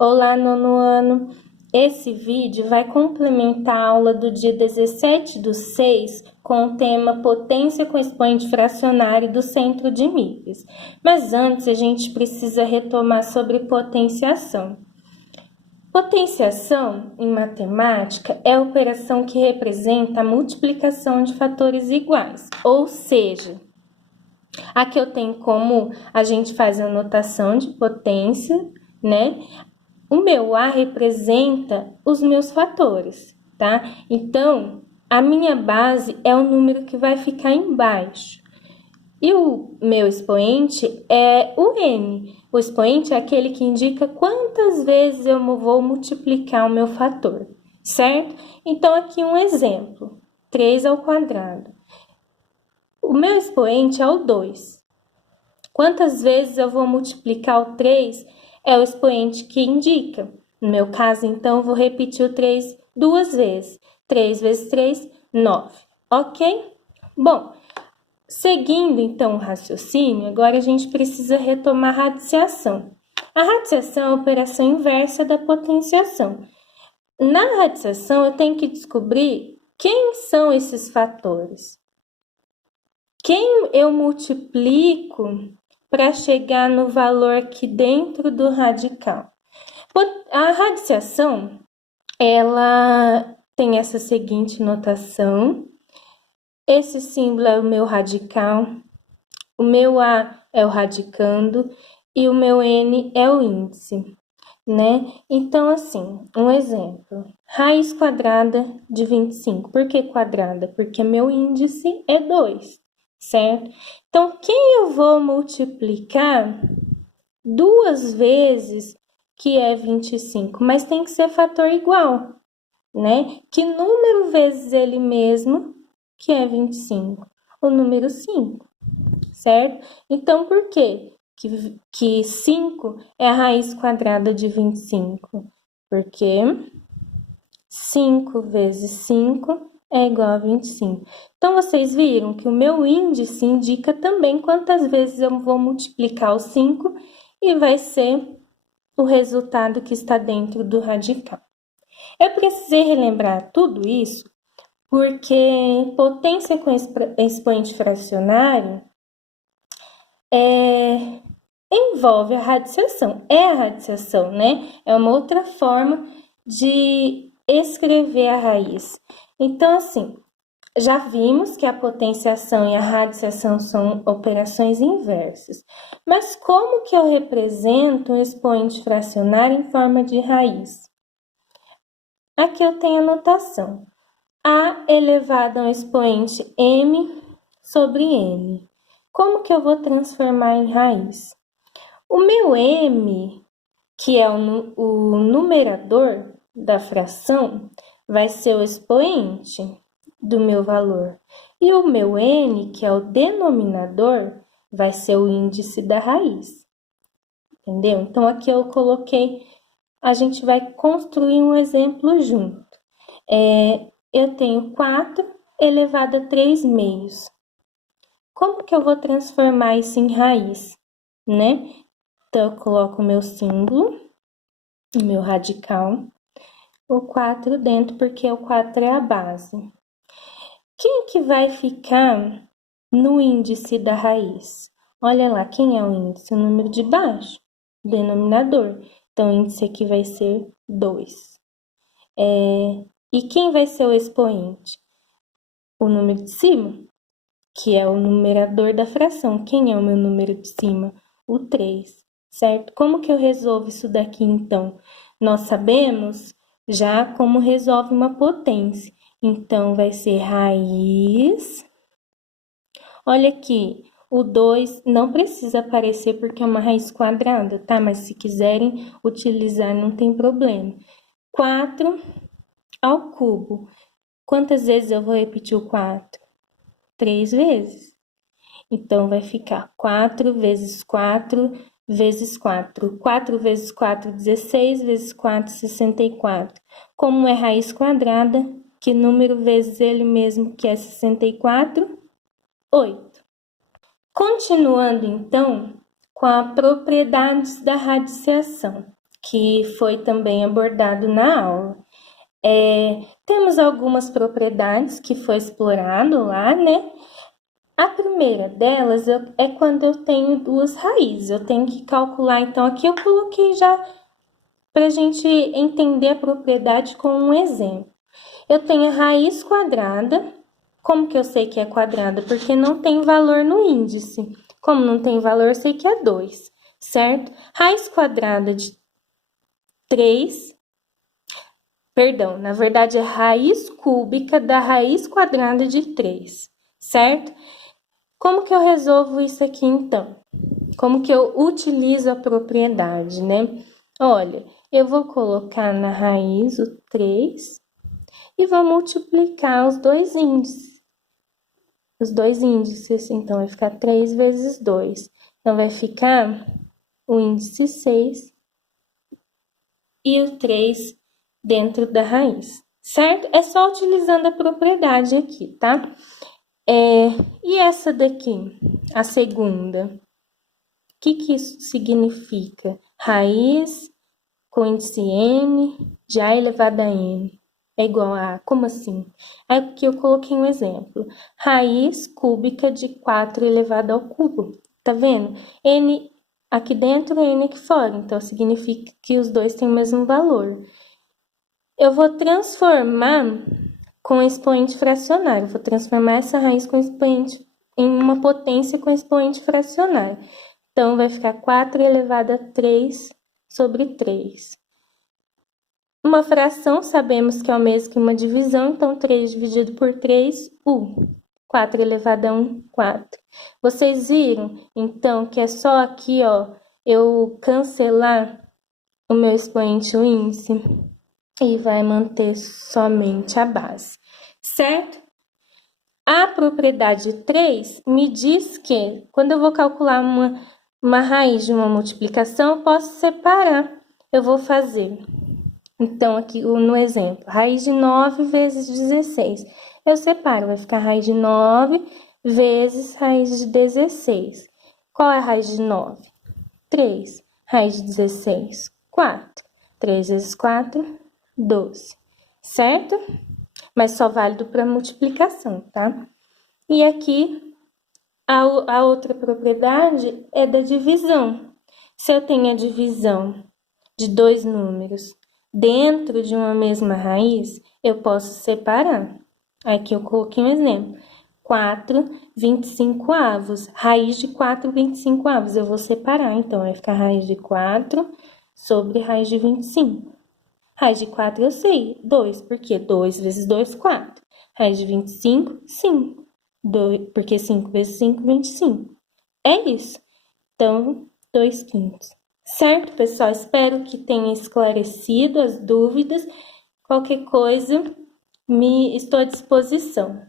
Olá, nono ano! Esse vídeo vai complementar a aula do dia 17/6 com o tema Potência com expoente fracionário do centro de Mises. Mas antes, a gente precisa retomar sobre potenciação. Potenciação, em matemática, é a operação que representa a multiplicação de fatores iguais, ou seja, aqui eu tenho como a gente faz a notação de potência, né? O meu A representa os meus fatores, tá? Então, a minha base é o número que vai ficar embaixo. E o meu expoente é o N. O expoente é aquele que indica quantas vezes eu vou multiplicar o meu fator, certo? Então, aqui um exemplo. 3 ao quadrado. O meu expoente é o 2. Quantas vezes eu vou multiplicar o 3 é o expoente que indica. No meu caso, então, eu vou repetir o 3 duas vezes. 3 vezes 3, 9. Ok? Bom, seguindo, então, o raciocínio, agora a gente precisa retomar a radiciação. A radiciação é a operação inversa da potenciação. Na radiciação, eu tenho que descobrir quem são esses fatores. Quem eu multiplico para chegar no valor aqui dentro do radical. A radiciação, ela tem essa seguinte notação. Esse símbolo é o meu radical, o meu A é o radicando e o meu N é o índice, né? Então, assim, um exemplo. Raiz quadrada de 25. Por que quadrada? Porque meu índice é 2, certo? Então, quem eu vou multiplicar duas vezes que é 25, mas tem que ser fator igual, né? Que número vezes ele mesmo, que é 25? O número 5, certo? Então, por quê? Que 5 é a raiz quadrada de 25? Porque 5 vezes 5 é igual a 25. Então, vocês viram que o meu índice indica também quantas vezes eu vou multiplicar o 5 e vai ser o resultado que está dentro do radical. Eu precisei relembrar tudo isso porque potência com expoente fracionário envolve a radiciação. É a radiciação, né? É uma outra forma de escrever a raiz. Então, assim, já vimos que a potenciação e a radiciação são operações inversas. Mas como que eu represento um expoente fracionário em forma de raiz? Aqui eu tenho a notação. A elevado a um expoente m sobre n. Como que eu vou transformar em raiz? O meu m, que é o numerador da fração, vai ser o expoente do meu valor. E o meu n, que é o denominador, vai ser o índice da raiz. Entendeu? Então, aqui eu coloquei, a gente vai construir um exemplo junto. Eu tenho 4 elevado a 3 meios. Como que eu vou transformar isso em raiz, né? Então, eu coloco o meu símbolo, o meu radical, o 4 dentro, porque o 4 é a base. Quem que vai ficar no índice da raiz? Olha lá, quem é o índice? O número de baixo, denominador. Então, o índice aqui vai ser 2. E quem vai ser o expoente? O número de cima, que é o numerador da fração. Quem é o meu número de cima? O 3, certo? Como que eu resolvo isso daqui, então? Nós sabemos já como resolve uma potência. Então, vai ser raiz. Olha aqui, o 2 não precisa aparecer porque é uma raiz quadrada, tá? Mas se quiserem utilizar, não tem problema. 4 ao cubo. Quantas vezes eu vou repetir o 4? 3 vezes. Então, vai ficar 4 vezes 4 vezes 4. 4 vezes 4, 16, vezes 4, 64. Como é raiz quadrada, que número vezes ele mesmo, que é 64? 8. Continuando, então, com as propriedades da radiciação. que foi também abordado na aula. Temos algumas propriedades que foi explorado lá, né? A primeira delas é quando eu tenho duas raízes. Eu tenho que calcular, então aqui eu coloquei já para a gente entender a propriedade com um exemplo. Eu tenho a raiz quadrada. Como que eu sei que é quadrada? Porque não tem valor no índice. Como não tem valor, eu sei que é 2, certo? Raiz quadrada de 3, perdão, na verdade é raiz cúbica da raiz quadrada de 3, certo? Como que eu resolvo isso aqui, então? Como que eu utilizo a propriedade, né? Olha, eu vou colocar na raiz o 3 e vou multiplicar os dois índices. Os dois índices, então, vai ficar 3 vezes 2. Então, vai ficar o índice 6 e o 3 dentro da raiz, certo? É só utilizando a propriedade aqui, tá? E essa daqui, a segunda, o que isso significa? Raiz com índice n de a elevado a n é igual a... Como assim? Aqui eu coloquei um exemplo. Raiz cúbica de 4 elevado ao cubo. Tá vendo? N aqui dentro, n aqui fora. Então, significa que os dois têm o mesmo valor. Eu vou transformar com expoente fracionário. Vou transformar essa raiz com expoente em uma potência com expoente fracionário. Então, vai ficar 4 elevado a 3 sobre 3. Uma fração, sabemos que é o mesmo que uma divisão, então 3 dividido por 3, 4 elevado a 1, 4. Vocês viram, então, que é só aqui, ó, eu cancelar o meu expoente, o índice, e vai manter somente a base, certo? A propriedade 3 me diz que, quando eu vou calcular uma raiz de uma multiplicação, eu posso separar. Eu vou fazer... Então, aqui no exemplo, raiz de 9 vezes 16. Eu separo, vai ficar raiz de 9 vezes raiz de 16. Qual é a raiz de 9? 3. Raiz de 16? 4. 3 vezes 4, 12. Certo? Mas só válido para multiplicação, tá? E aqui, a outra propriedade é da divisão. Se eu tenho a divisão de dois números dentro de uma mesma raiz, eu posso separar. Aqui eu coloquei um exemplo. 4 25avos. Raiz de 4 25avos. Eu vou separar, então, vai ficar raiz de 4 sobre raiz de 25. Raiz de 4 eu sei, 2, porque 2 vezes 2, 4. Raiz de 25, 5. 2, porque 5 vezes 5, 25. É isso. Então, 2 quintos. Certo, pessoal? Espero que tenha esclarecido as dúvidas. Qualquer coisa, estou à disposição.